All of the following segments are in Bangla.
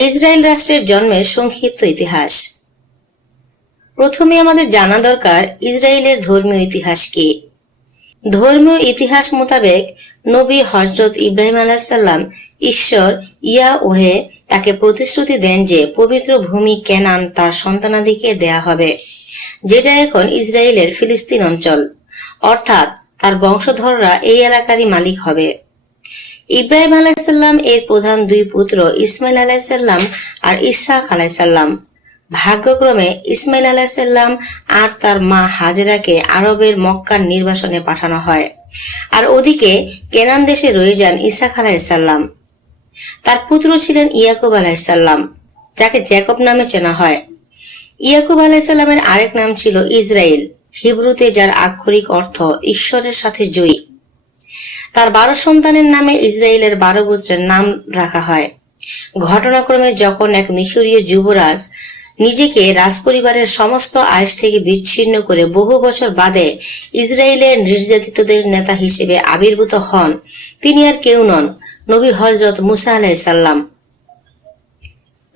ইসরায়েল রাষ্ট্রের জন্মের সংক্ষিপ্ত ইতিহাস। প্রথমে আমাদের জানা দরকার ইসরায়েলের ধর্মীয় ইতিহাস কি। ধর্মীয় ইতিহাস মোতাবেক নবী হজরত ইব্রাহিম আলাহিসাল্লাম ঈশ্বর ইয়া ওহে তাকে প্রতিশ্রুতি দেন যে পবিত্র ভূমি কেনান তার সন্তানাদিকে দেয়া হবে, যেটা এখন ইসরায়েলের ফিলিস্তিন অঞ্চল। অর্থাৎ তার বংশধররা এই এলাকারই মালিক হবে। ইব্রাহিম আলাইসাল্লাম এর প্রধান দুই পুত্র ইসমাইল আলাইসাল্লাম আর ইসহাক আলাইসাল্লাম। ভাগ্যক্রমে ইসমাইল আলাইসাল্লাম আর তার মা হাজেরাকে আরবের মক্কার নির্বাসনে পাঠানো হয়। আর ওদিকে কেনান দেশে রয়ে যান ইসাক আলাইসাল্লাম। তার পুত্র ছিলেন ইয়াকুব আলাইসাল্লাম, যাকে জ্যাকব নামে চেনা হয়। ইয়াকুব আলাইসাল্লামের আরেক নাম ছিল ইসরায়েল হিব্রুতে যার আক্ষরিক অর্থ ঈশ্বরের সাথে জয়ী। তার বারো সন্তানের নামে ইসরায়েলের বারো গোত্রের নাম রাখা হয়। ঘটনাক্রমে যখন এক মিশরীয় যুবরাজ নিজেকে রাজপরিবারের সমস্ত আয়স থেকে বিচ্ছিন্ন করে বহু বছর বাদে ইসরায়েলের নির্যাতিতদের নেতা হিসেবে আবির্ভূত হন, তিনি আর কেউ নন, নবী হজরত মুসা আলাইসাল্লাম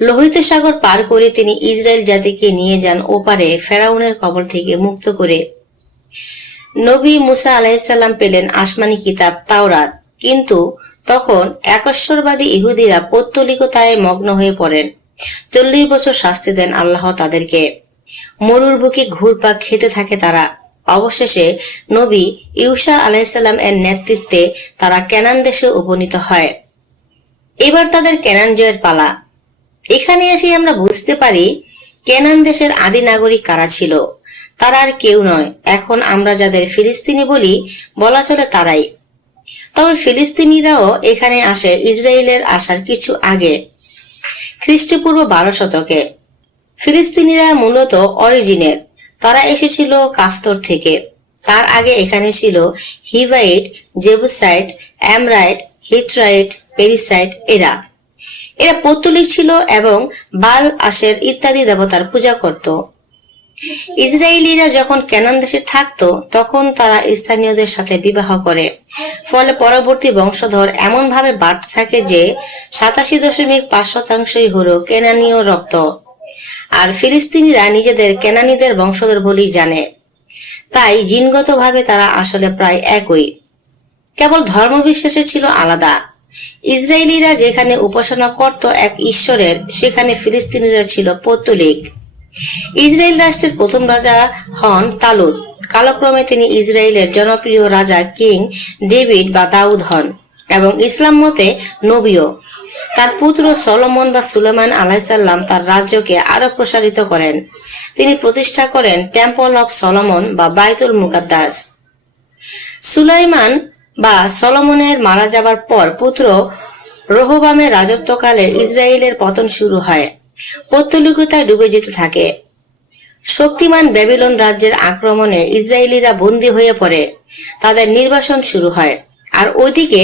লোহিত সাগর পার করে তিনি ইসরায়েল জাতিকে নিয়ে যান ওপারে ফেরাউনের কবল থেকে মুক্ত করে। নবী মুসা আলাহিসাল্লাম পেলেন আসমানি কিতাব তাওরাত। কিন্তু তখন একশ্বরবাদী ইহুদিরা পৌত্তলিকতায় মগ্ন হয়ে পড়েন। চল্লিশ বছর শাস্তি দেন আল্লাহ তাদেরকে। মরুর বুকে ঘুরপাক খেতে থাকে তারা। অবশেষে নবী ইউসা আলাইসাল্লাম এর নেতৃত্বে তারা কেনান দেশে উপনীত হয়। এবার তাদের কেনান জয়ের পালা। এখানে এসে আমরা বুঝতে পারি, কেনান দেশের আদি নাগরিক কারা ছিল? তারা আর কেউ নয়। এখন আমরা যাদের ফিলিস্তিনি বলি, বলা চলে তারাই। তবে ফিলিস্তিনিরাও এখানে আসে ইসরায়েলের আসার কিছু আগে, খ্রিস্টপূর্ব বারো শতকে। ফিলিস্তিনিরা মূলত অরিজিনের। তারা এসেছিল কাফতর থেকে। তার আগে এখানে ছিল হিভাইট, জেবুসাইট, অ্যামরাইট, হিট্রাইট, পেরিসাইট এরা। এরা পৌত্তলিক ছিল এবং বাল আশের ইত্যাদি দেবতার পূজা করত। ইসরায়েলিরা যখন কেনান দেশে থাকতো, তখন তারা স্থানীয়দের সাথে বিবাহ করে। ফলে পরবর্তী বংশধর এমন ভাবে বাড়তে থাকে যে, সাতাশি দশমিক পাঁচ শতাংশই হলো কেনানীয় রক্ত। আর ফিলিস্তিনিরা নিজেদের কেনানিদের বংশধর বলেই জানে। তাই জিনগতভাবে তারা আসলে প্রায় একই। কেবল ধর্মবিশ্বাসে ছিল আলাদা। ইসরায়েলিরা যেখানে উপাসনা করত এক ঈশ্বরের, সেখানে ফিলিস্তিনিরা ছিল পৌত্তলিক। ইসরায়েল রাষ্ট্রের প্রথম রাজা হন তালুত কালক্রমে তিনি ইসরায়েলের জনপ্রিয় রাজা কিং ডেভিড বা দাউদ হন এবং ইসলাম মতে নবীয় তার পুত্র সলোমন বা সুলেমান আলাইসাল্লাম তার রাজ্যকে আরও প্রসারিত করেন। তিনি প্রতিষ্ঠা করেন টেম্পল অফ সলোমন বা বাইতুল মুকাদ্দাস। সুলাইমান বা সলোমনের মারা যাবার পর পুত্র রোহবামের রাজত্বকালে ইসরায়েলের পতন শুরু হয়। পৌত্তলিকতায় ডুবে যেতে থাকে। শক্তিমান ব্যাবিলন রাজ্যের আক্রমণে ইসরায়েলিরা বন্দী হয়ে পড়ে। তাদের নির্বাসন শুরু হয় আর ওইদিকে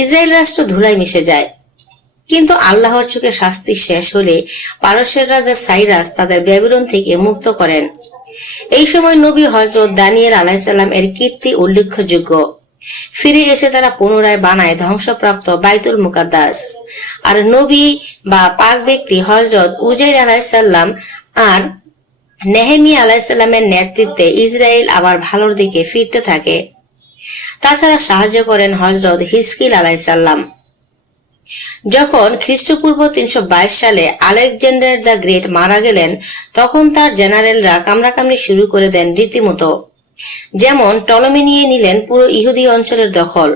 ইসরায়েল রাষ্ট্র ধুলায় মিশে যায়। কিন্তু আল্লাহর চোখে শাস্তি শেষ হলে পারস্যের রাজা সাইরাস তাদের ব্যাবিলন থেকে মুক্ত করেন। এই সময় নবী হজরত দানিয়েল আলাহিসাল্লাম এর কীর্তি উল্লেখযোগ্য। ফিরে এসে তারা পুনরায় বানায় ধ্বংসপ্রাপ্ত বাইতুল মুকাদ্দাস। আর নবী বা পাক ব্যক্তি হজরত উজাইর আলাহিসাল্লাম আর নেহেমি আলাহিসাল্লামের নেতৃত্বে ইসরায়েল আবার ভালোর দিকে ফিরতে থাকে। তাছাড়া সাহায্য করেন হজরত হিসকিল আলাইসাল্লাম যখন খ্রিস্টপূর্ব তিনশো বাইশ সালে আলেকজান্ডার দ্য গ্রেট মারা গেলেন, তখন তার জেনারেলরা কামড়াকামড়ি শুরু করে দেন রীতিমতো। যেমন টলমি নিয়ে নিলেন পুরো ইহুদি অঞ্চলের দখল,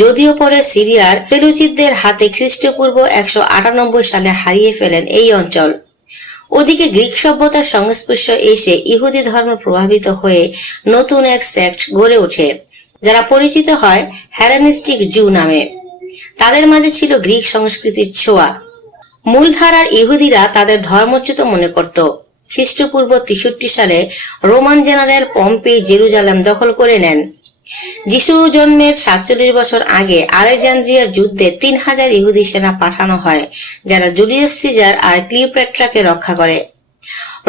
যদিও পরে সিরিয়ার সেলুচিদদের হাতে খ্রিস্টপূর্ব একশো আটানব্বই সালে হারিয়ে ফেলেন এই অঞ্চল। ওদিকে গ্রিক সভ্যতার সংস্পর্শ এসে ইহুদি ধর্ম প্রভাবিত হয়ে নতুন এক সেক্ট গড়ে ওঠে, যারা পরিচিত হয় হ্যারানিস্টিক জু নামে। তাদের মাঝে ছিল গ্রিক সংস্কৃতির ছোঁয়া। মূলধারার ইহুদিরা তাদের ধর্মচ্যুত মনে করত। খ্রিস্টপূর্ব তেষট্টি সালে রোমান জেনারেল পম্পে জেরুজালেম দখল করে নেন। যিশু জন্মের সাতচল্লিশ বছর আগে আলেকজান্দ্রিয়ার যুদ্ধে তিন হাজার ইহুদি সেনা পাঠানো হয়, যারা জুলিয়াস সিজার আর ক্লিওপেট্রাকে রক্ষা করে।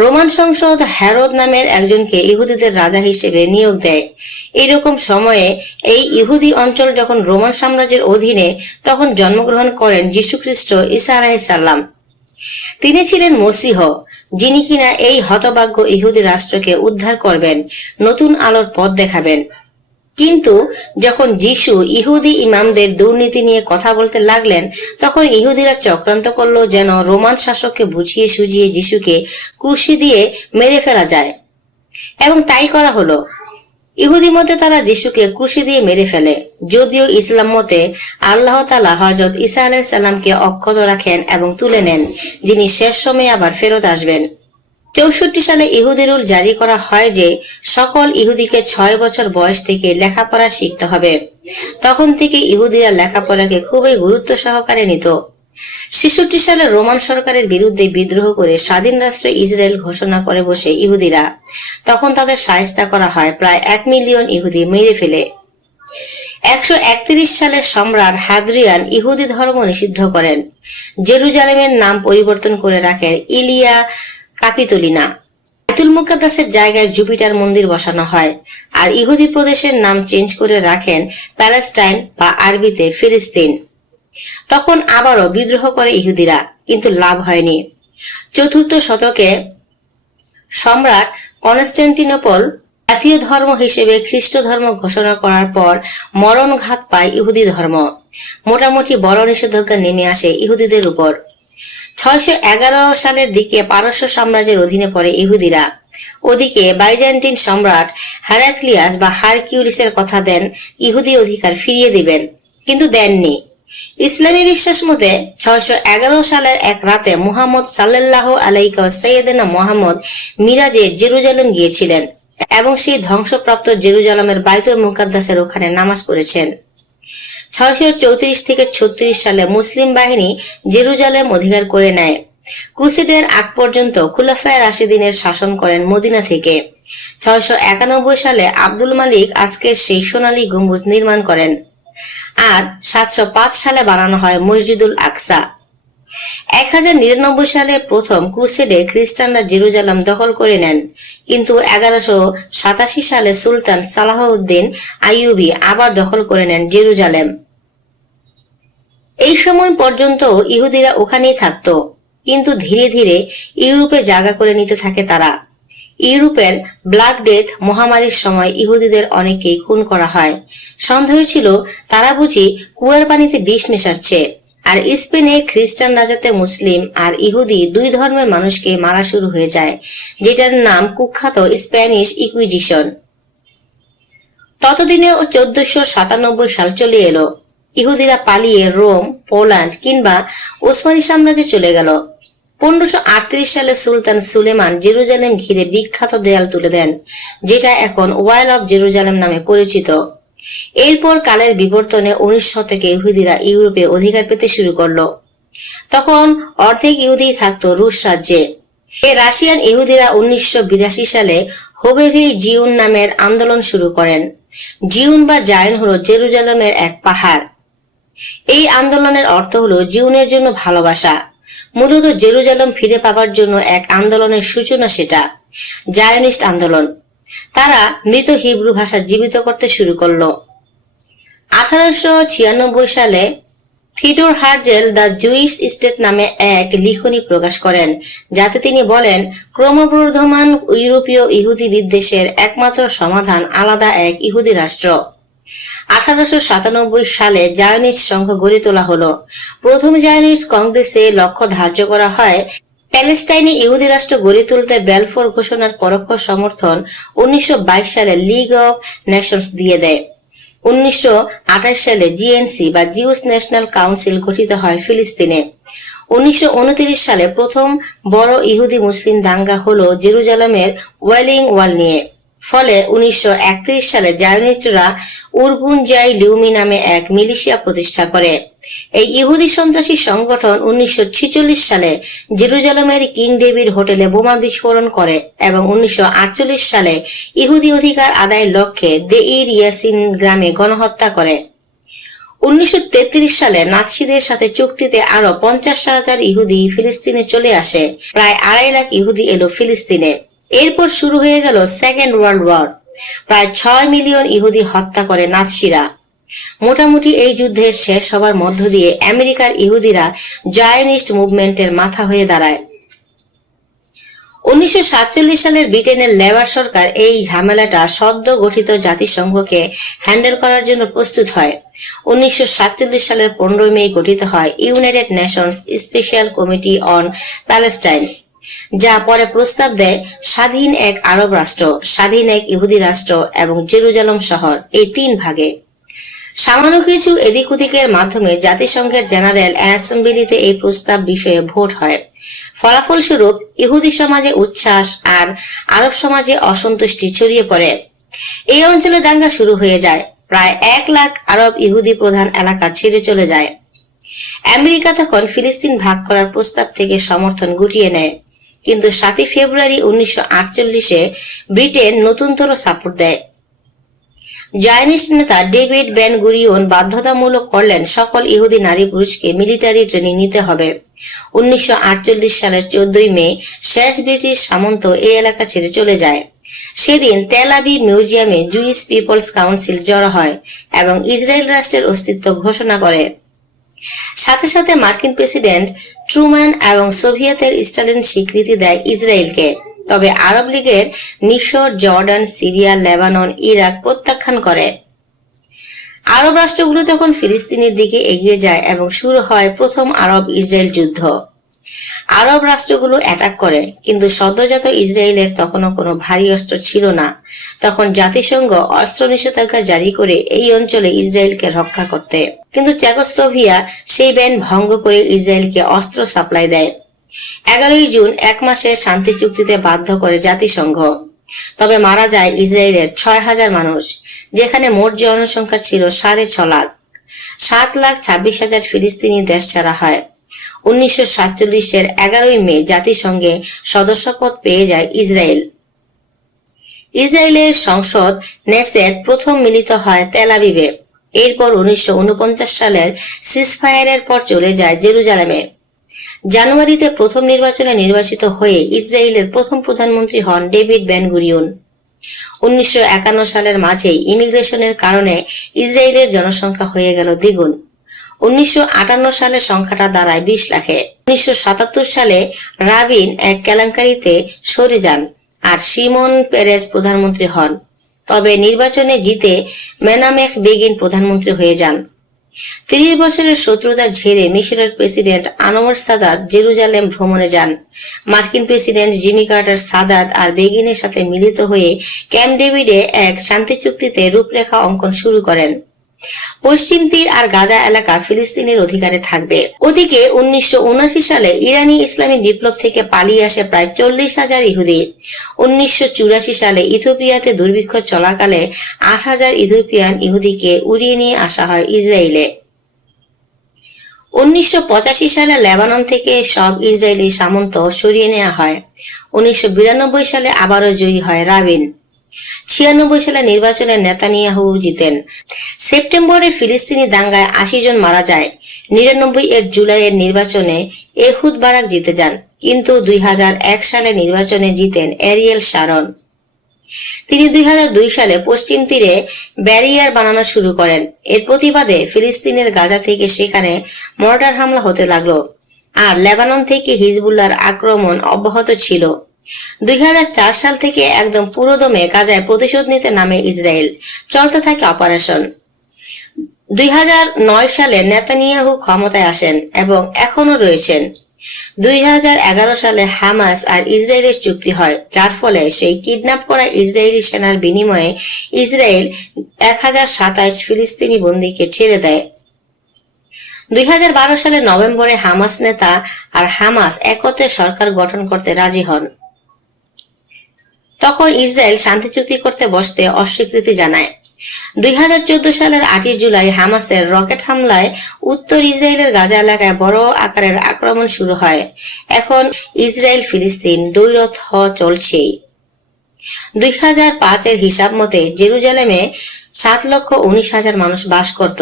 রোমান সংসদ হ্যারোদ নামের একজনকে ইহুদিদের রাজা হিসেবে নিয়োগ দেয়। এইরকম সময়ে এই ইহুদি অঞ্চল যখন রোমান সাম্রাজ্যের অধীনে তখন জন্মগ্রহণ করেন যীশুখ্রিস্ট ঈসা আলাহিসাল্লাম তিনি ছিলেন মসিহ। যিনি কিনা এই হতভাগ্য ইহুদি রাষ্ট্রকে উদ্ধার করবেন, নতুন আলোর পথ দেখাবেন। কিন্তু যখন যিশু ইহুদি ইমামদের দুর্নীতি নিয়ে কথা বলতে লাগলেন, তখন ইহুদিরা চক্রান্ত করল যেন রোমান শাসককে বুঝিয়ে সুঝিয়ে যিশুকে কুশি দিয়ে মেরে ফেলা যায়। এবং তাই করা হলো। ইহুদি মতে তারা যিশুকে ক্রুশি দিয়ে মেরে ফেলে, যদিও ইসলাম মতে আল্লাহ তালা হজরত ইসা আলাইসাল্লামকে অক্ষত রাখেন এবং তুলে নেন, যিনি শেষ সময়ে আবার ফেরত আসবেন। চৌষট্টি সালে ইহুদি রুল জারি করা হয় যে সকল ইহুদিকে ছয় বছর বয়স থেকে লেখাপড়া শিখতে হবে। তখন থেকে ইহুদিরা লেখাপড়াকে খুবই গুরুত্ব সহকারে নিত। ছেষট্টি সালে রোমান সরকারের বিরুদ্ধে বিদ্রোহ করে স্বাধীন রাষ্ট্র ইসরায়েল ঘোষণা করে বসে ইহুদিরা। তখন তাদের সায়স্তা করা হয়, প্রায় এক মিলিয়ন ইহুদি মেরে ফেলে। একশো একত্রিশ সালে সম্রাট হাদ্রিয়ান ইহুদি ধর্ম নিষিদ্ধ করেন। জেরুজালেমের নাম পরিবর্তন করে রাখেন ইলিয়া কাপিতলিনা। বাইতুল মুকাদ্দাসের জায়গায় জুপিটার মন্দির বসানো হয় আর ইহুদি প্রদেশের নাম চেঞ্জ করে রাখেন প্যালেস্টাইন বা আরবিতে ফিলিস্তিন। তখন আবারও বিদ্রোহ করে ইহুদিরা, কিন্তু লাভ হয়নি। চতুর্থ শতকে সম্রাট কনস্ট্যান্টিনোপল জাতীয় ধর্ম হিসেবে খ্রিস্ট ধর্ম ঘোষণা করার পর মরণঘাত পায় ইহুদি ধর্ম। মোটামুটি বড় নিষেধাজ্ঞা নেমে আসে ইহুদিদের উপর। ছয়শো এগারো সালের দিকে পারস্য সাম্রাজ্যের অধীনে পড়ে ইহুদিরা। ওদিকে বাইজেন্টিন সম্রাট হ্যারাক্লিয়াস বা হারকিউলিসের কথা দেন ইহুদি অধিকার ফিরিয়ে দিবেন, কিন্তু দেননি। ইসলামী বিশ্বাস মতে ছয়শো এগারো সালের এক রাতে মুহাম্মদ সাল্লাহ আলাইকা সৈয়দেনা মোহাম্মদ মিরাজে জেরুজালেম গিয়েছিলেন এবং সেই ধ্বংসপ্রাপ্ত জেরুজালামের বাইতুল মুকাদ্দাসের ওখানে নামাজ পড়েছেন। ছয়শো চৌত্রিশ থেকে ছত্রিশ সালে মুসলিম বাহিনী জেরুজালেম অধিকার করে নেয়। ক্রুসেডের আগ পর্যন্ত খুলাফায় রাশিদিনের শাসন করেন মদিনা থেকে। ছয়শো একানব্বই সালে আব্দুল মালিক আজকের সেই সোনালী গম্বুজ নির্মাণ করেন। আর সাতশো পাঁচ সালে বানানো হয় মসজিদুল আকসা। এক হাজার নিরানব্বই সালে প্রথম ক্রুসেডে খ্রিস্টানরা জেরুজালাম দখল করে নেন। কিন্তু এগারোশো সাতাশি সালে সুলতান সালাহউদ্দিন আইয়ুবি আবার দখল করে নেন জেরুজালেম। এই সময় পর্যন্ত ইহুদিরা ওখানেই থাকত, কিন্তু ধীরে ধীরে ইউরোপে জায়গা করে নিতে থাকে তারা। ইউরোপের ব্ল্যাক ডেথ মহামারীর সময় ইহুদিদের অনেকেই খুন করা হয়। সন্দেহ ছিল, তারা বুঝি কুয়ার পানিতে বিষ মেশাচ্ছে। আর স্পেনে খ্রিস্টান রাজাতে মুসলিম আর ইহুদি দুই ধর্মের মানুষকে মারা শুরু হয়ে যায়, যেটার নাম কুখ্যাত স্প্যানিশ ইকুইজিশন। ততদিনে চোদ্দশো সাতানব্বই সাল চলে এলো। ইহুদিরা পালিয়ে রোম, পোল্যান্ড কিংবা ওসমানী সাম্রাজ্যে চলে গেল। পনেরোশো সালে সুলতান সুলেমান জেরুজালেম ঘিরে বিখ্যাত দেয়াল তুলে দেন, যেটা এখন ওয়াইল অফ জেরুজালেম নামে পরিচিত। এরপর কালের বিবর্তনে উনিশ শতকে ইহুদিরা ইউরোপে অধিকার পেতে শুরু করল। তখন অর্ধেক ইহুদি থাকতো রুশ রাজ্যে। এ রাশিয়ান ইহুদিরা উনিশশো বিরাশি সালে হোবেভি জিউন নামের আন্দোলন শুরু করেন। জিউন বা জায়ন হলো জেরুজালেমের এক পাহাড়। এই আন্দোলনের অর্থ হলো জিউনের জন্য ভালোবাসা। মূলত জেরুজালেম ফিরে পাবার জন্য এক আন্দোলনের সূচনা সেটা, জায়নিস্ট আন্দোলন। তারা মৃত হিব্রু ভাষা জীবিত করতে শুরু করল। আঠারোশো ছিয়ানব্বই সালে Theodor Herzl the Jewish State নামে এক লিখনী প্রকাশ করেন, যাতে তিনি বলেন, ক্রমবর্ধমান ইউরোপীয় ইহুদি বিদ্বেষের একমাত্র সমাধান আলাদা এক ইহুদি রাষ্ট্র। আঠারোশো সাতানব্বই সালে জায়নিজ সংঘ গড়ে তোলা হলো। প্রথম জায়নিজ কংগ্রেসে লক্ষ্য ধার্য করা হয়, প্যালেস্টাইনে ইহুদি রাষ্ট্র গড়ে তুলতে বেলফোর ঘোষণার পরোক্ষ সমর্থন উনিশশো বাইশ সালে লিগ অফ নেশনস দিয়ে দেয়। উনিশশো আঠাশ সালে জিএনসি বা জিউস ন্যাশনাল কাউন্সিল গঠিত হয় ফিলিস্তিনে। উনিশশো উনত্রিশ সালে প্রথম বড় ইহুদি মুসলিম দাঙ্গা হলো জেরুজালেমের ওয়েলিং ওয়াল নিয়ে। ফলে উনিশশো একত্রিশ সালে জায়নিস্টরা উরগুন জাই লিউমি নামে এক মিলিশিয়া প্রতিষ্ঠা করে। এই ইহুদি সন্ত্রাসী সংগঠন উনিশশো ছেচল্লিশ সালে জেরুজালেমের কিং ডেভিড হোটেলে বোমা বিস্ফোরণ করে এবং উনিশশো আটচল্লিশ সালে ইহুদি অধিকার আদায়ের লক্ষ্যে দেইর ইয়াসিন গ্রামে গণহত্যা করে। উনিশশো তেত্রিশ সালে নাৎসিদের সাথে চুক্তিতে আরও পঞ্চাশ হাজার ইহুদি ফিলিস্তিনে চলে আসে। প্রায় আড়াই লাখ ইহুদি এলো ফিলিস্তিনে। এরপর শুরু হয়ে গেল সেকেন্ড ওয়ার্ল্ড ওয়ার। প্রায় ছয় মিলিয়ন ইহুদি হত্যা করে নাৎসিরা। মোটামুটি এই যুদ্ধের শেষ হবার মধ্য দিয়ে আমেরিকার ইহুদিরা জায়নিস্ট মুভমেন্টের মাথা হয়ে দাঁড়ায়। উনিশশো সাতচল্লিশ সালের ব্রিটেনের লেবার সরকার এই ঝামেলাটা সদ্য গঠিত জাতিসংঘকে হ্যান্ডেল করার জন্য প্রস্তুত হয়। উনিশশো সাতচল্লিশ সালের পনেরোই মে গঠিত হয় United Nations special committee on Palestine. যা পরে প্রস্তাব দেয় স্বাধীন এক আরব রাষ্ট্র, স্বাধীন এক ইহুদি রাষ্ট্র এবং জেরুজালম শহর, এই তিন ভাগে। সামান্য কিছু এদিক ওদিকের মাধ্যমে জাতিসংঘের জেনারেল অ্যাসেম্বলিতে এই প্রস্তাব বিষয়ে ভোট হয়। ফলাফলস্বরূপ ইহুদি সমাজে উচ্ছ্বাস আর আরব সমাজে অসন্তুষ্টি ছড়িয়ে পড়ে। এই অঞ্চলে দাঙ্গা শুরু হয়ে যায়। প্রায় এক লাখ আরব ইহুদি প্রধান এলাকা ছেড়ে চলে যায়। আমেরিকা তখন ফিলিস্তিন ভাগ করার প্রস্তাব থেকে সমর্থন গুটিয়ে নেয়। কিন্তু সাতই ফেব্রুয়ারি উনিশশো ব্রিটেন নতুনতর সাপোর্ট দেয়। জায়নিস্ট নেতা ডেভিড ব্যান গুরিয়ন বাধ্যতামূলক করলেন, সকল ইহুদি নারী পুরুষকে মিলিটারি ট্রেনিং নিতে হবে। উনিশশো আটচল্লিশ সালের চোদ্দই মে শেষ ব্রিটিশ সামন্ত এই এলাকা ছেড়ে চলে যায়। সেদিন তেলাবি মিউজিয়ামে জুইস পিপলস কাউন্সিল জড়ো হয় এবং ইসরায়েল রাষ্ট্রের অস্তিত্ব ঘোষণা করে। সাথে সাথে মার্কিন প্রেসিডেন্ট ট্রুম্যান এবং সোভিয়েতের স্টালিন স্বীকৃতি দেয় ইসরায়েলকে। তবে আরব লীগের মিশর, জর্ডান, সিরিয়া, লেবানন, ইরাক প্রত্যাখ্যান করে। আরব রাষ্ট্রগুলো তখন ফিলিস্তিনের দিকে এগিয়ে যায় এবং শুরু হয় প্রথম আরব ইসরায়েল যুদ্ধ। আরব রাষ্ট্রগুলো অ্যাটাক করে, কিন্তু সদ্যজাত ইসরায়েলের তখনও কোনো ভারী অস্ত্র ছিল না। তখন জাতিসংঘ অস্ত্র নিষেধাজ্ঞা জারি করে এই অঞ্চলে ইসরায়েলকে রক্ষা করতে। কিন্তু চেকোস্লোভিয়া সেই ব্যান ভঙ্গ করে ইসরায়েলকে অস্ত্র সাপ্লাই দেয়। এগারোই জুন এক মাসের শান্তি চুক্তিতে বাধ্য করে জাতিসংঘ। তবে মারা যায় ইসরায়েলের ছয় হাজার মানুষ, যেখানে মোট জনসংখ্যা ছিল সাড়ে ছ লাখ। সাত লাখ ছাব্বিশ হাজার ফিলিস্তিনি দেশ ছাড়া হয়। উনিশশো সাতচল্লিশের এগারোই মে জাতিসংঘে সদস্যপদ পেয়ে যায় ইসরায়েল। ইসরায়েলের সংসদ নেসেট প্রথম মিলিত হয় তেলাবিবে এরপর উনিশশো উনপঞ্চাশ সালের সিসফায়ারের পর চলে যায় জেরুজালেমে। জানুয়ারিতে প্রথম নির্বাচনে নির্বাচিত হয়ে ইসরায়েলের প্রথম প্রধানমন্ত্রী হন ডেভিড বেন গুরিয়ন উনিশশো সালের মাঝেই ইমিগ্রেশনের কারণে ইসরায়েলের জনসংখ্যা হয়ে গেল দ্বিগুণ। উনিশশো আটান্ন সালে সংখ্যাটা দাঁড়ায় বিশ লাখে। উনিশশো সাতাত্তর সালে রাবিন এক কেলেঙ্কারিতে সরে যান আর সিমন পেরেজ প্রধানমন্ত্রী হন। তবে নির্বাচনে জিতে মেনামেখ বেগিন প্রধানমন্ত্রী হয়ে যান। তিরিশ বছরের শত্রুতা ঝেড়ে মিশরের প্রেসিডেন্ট আনোয়ার সাদাত জেরুজালেম ভ্রমণে যান। মার্কিন প্রেসিডেন্ট জিমি কার্টার সাদাত আর বেগিনের সাথে মিলিত হয়ে ক্যাম্প ডেভিডে এক শান্তি চুক্তিতে রূপরেখা অঙ্কন শুরু করেন। পশ্চিম তীর আর গাজা এলাকা ফিলিস্তিনের অধিকারে থাকবে। ওদিকে উনিশশো সালে ইরানি ইসলামী বিপ্লব থেকে পালিয়ে আসে প্রায় চল্লিশ হাজার ইহুদি। উনিশশো চুরাশি সালে ইথিওপিয়াতে দুর্ভিক্ষ চলাকালে আট হাজার ইথিওপিয়ান ইহুদিকে উড়িয়ে নিয়ে আসা হয় ইসরায়েলে। উনিশশো সালে লেবানন থেকে সব ইসরায়েলি সামন্ত সরিয়ে নেওয়া হয়। উনিশশো বিরানব্বই সালে আবারও জয়ী হয় রাবিন। ছিয়ানব্বই সালে নির্বাচনে নেতানিয়াহু জিতেন। সেপ্টেম্বরে ফিলিস্তিনি দাঙ্গায় আশি জন মারা যায়। নিরানব্বই এর জুলাইয়ের নির্বাচনে এহুদ বারাক জিতে যান, কিন্তু দুই সালে নির্বাচনে জিতেন এরিয়েল শারন। তিনি দুই হাজার দুই সালে পশ্চিম তীরে ব্যারিয়ার বানানো শুরু করেন। এর প্রতিবাদে ফিলিস্তিনের গাজা থেকে সেখানে মর্টার হামলা হতে লাগল। আর লেবানন থেকে হিজবুল্লার আক্রমণ অব্যাহত ছিল। দুই হাজার চার সাল থেকে একদম পুরোদমে গাজায় প্রতিশোধ নিতে নামে ইসরায়েল। চলতে থাকে অপারেশন। দুই হাজার নয় সালে নেতানিয়াহু ক্ষমতায় আসেন এবং এখনও রয়েছেন। দুই হাজার এগারো সালে হামাস আর ইসরায়েলের চুক্তি হয়, যার ফলে সেই কিডন্যাপ করা ইসরায়েলি সেনার বিনিময়ে ইসরায়েল এক ফিলিস্তিনি বন্দীকে ছেড়ে দেয়। দুই সালের নভেম্বরে হামাস নেতা আর হামাস একত্রে সরকার গঠন করতে রাজি হন। তখন ইসরায়েল শান্তি চুক্তি করতে বসতে অস্বীকৃতি জানায়। দুই হাজার চোদ্দ সালের আটই জুলাই হামাসের রকেট হামলায় উত্তর ইসরায়েলের গাজা এলাকায় বড় আকারের আক্রমণ শুরু হয়। এখন ইসরায়েল ফিলিস্তিন দৈরথ চলছেই। দুই হাজার পাঁচের হিসাব মতে জেরুজালেমে সাত লক্ষ উনিশ হাজার মানুষ বাস করত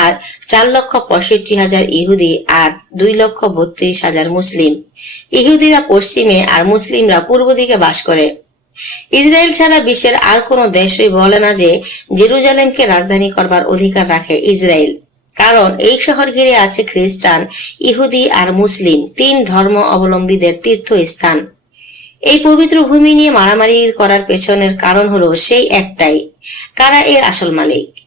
আর চার লক্ষ পঁয়ষট্টি হাজার ইহুদি আর দুই লক্ষ বত্রিশ হাজার মুসলিম। ইহুদিরা পশ্চিমে আর মুসলিমরা পূর্ব দিকে বাস করে। ইসরায়েল ছাড়া বিশ্বের আর কোনো দেশই বলে না যে জেরুজালেমকে রাজধানী করবার অধিকার রাখে ইসরায়েল। কারণ এই শহর ঘিরে আছে খ্রিস্টান, ইহুদি আর মুসলিম, তিন ধর্ম অবলম্বীদের তীর্থস্থান। এই পবিত্র ভূমি নিয়ে মারামারি করার পেছনের কারণ হলো সেই একটাই, কারা এর আসল মালিক?